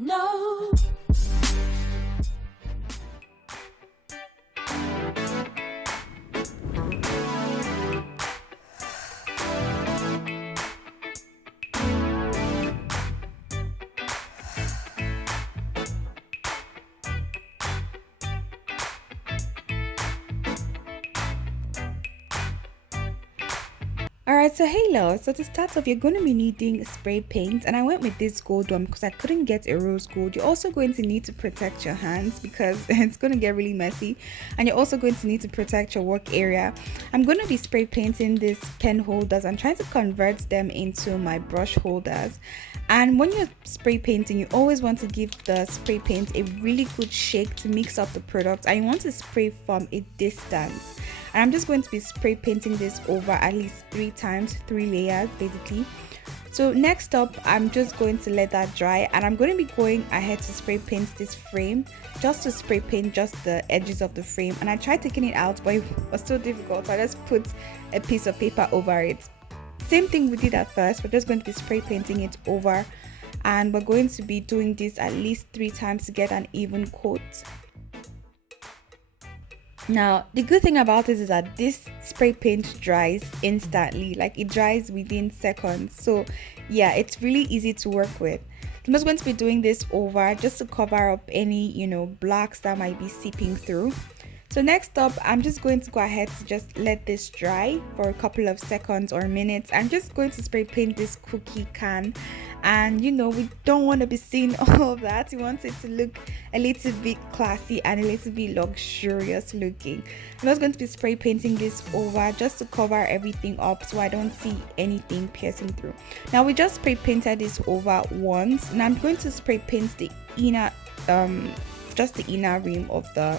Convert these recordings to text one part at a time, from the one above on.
No. Alright, so hello. So to start off, you're going to be needing spray paint, and I went with this gold one because I couldn't get a rose gold. You're also going to need to protect your hands because it's going to get really messy, and you're also going to need to protect your work area. I'm going to be spray painting these pen holders. I'm trying to convert them into my brush holders. And when you're spray painting, you always want to give the spray paint a really good shake to mix up the product, and you want to spray from a distance. And I'm just going to be spray painting this over at least 3 times, 3 layers basically. So next up, I'm just going to let that dry, and I'm going to be going ahead to spray paint this frame, just to spray paint just the edges of the frame. And I tried taking it out, but it was so difficult, so I just put a piece of paper over it. Same thing we did at first. We're just going to be spray painting it over, and we're going to be doing this at least 3 times to get an even coat. Now, the good thing about this is that this spray paint dries instantly, like it dries within seconds. So yeah, it's really easy to work with. I'm just going to be doing this over just to cover up any, blacks that might be seeping through. So next up, I'm just going to go ahead to just let this dry for a couple of seconds or minutes. I'm just going to spray paint this cookie can, and we don't want to be seeing all of that. We want it to look a little bit classy and a little bit luxurious looking. I'm just going to be spray painting this over just to cover everything up so I don't see anything piercing through. Now we just spray painted this over once, and I'm going to spray paint the inner just the inner rim of the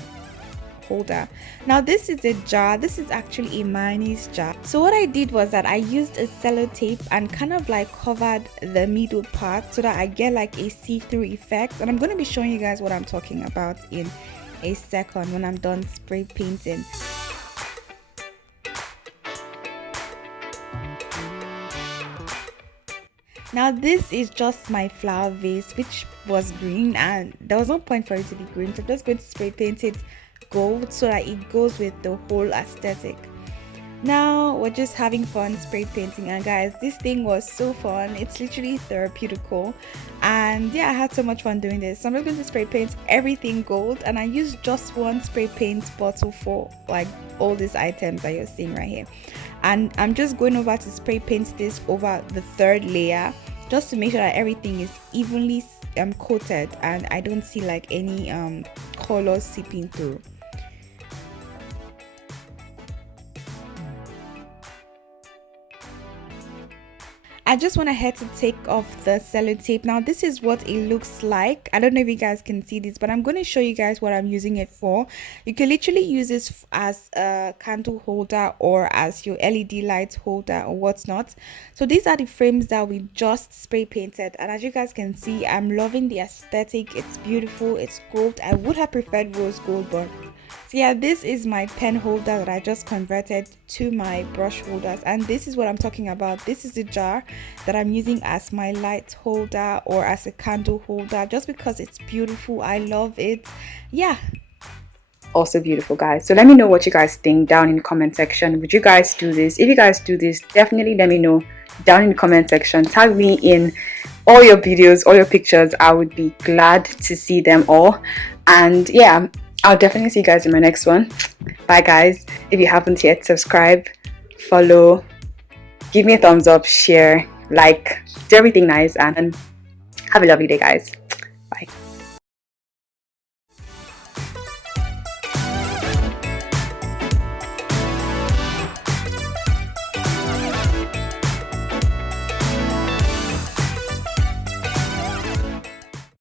holder. Now this is a jar. This is actually a mayonnaise jar. So what I did was that I used a sellotape and kind of like covered the middle part so that I get like a see-through effect, and I'm going to be showing you guys what I'm talking about in a second when I'm done spray painting. Now this is just my flower vase, which was green, and there was no point for it to be green, so I'm just going to spray paint it gold so that it goes with the whole aesthetic. Now we're just having fun spray painting, and guys, this thing was so fun. It's literally therapeutical, and yeah, I had so much fun doing this. So I'm just going to spray paint everything gold, and I used just one spray paint bottle for like all these items that you're seeing right here. And I'm just going over to spray paint this over the 3rd layer just to make sure that everything is evenly coated and I don't see like any colors seeping through. I just went ahead to take off the sellotape. Now this is what it looks like. I don't know if you guys can see this, but I'm going to show you guys what I'm using it for. You can literally use this as a candle holder or as your LED light holder or what's not. So these are the frames that we just spray painted, and as you guys can see, I'm loving the aesthetic. It's beautiful. It's gold. I would have preferred rose gold, but so yeah, this is my pen holder that I just converted to my brush holders, and this is what I'm talking about. This is the jar that I'm using as my light holder or as a candle holder just because it's beautiful. I love it. Yeah. Also beautiful, guys. So let me know what you guys think down in the comment section. Would you guys do this? If you guys do this, definitely let me know down in the comment section. Tag me in all your videos, all your pictures. I would be glad to see them all. And yeah, I'll definitely see you guys in my next one. Bye guys. If you haven't yet, subscribe, follow, give me a thumbs up, share, like, do everything nice, and have a lovely day, guys. Bye.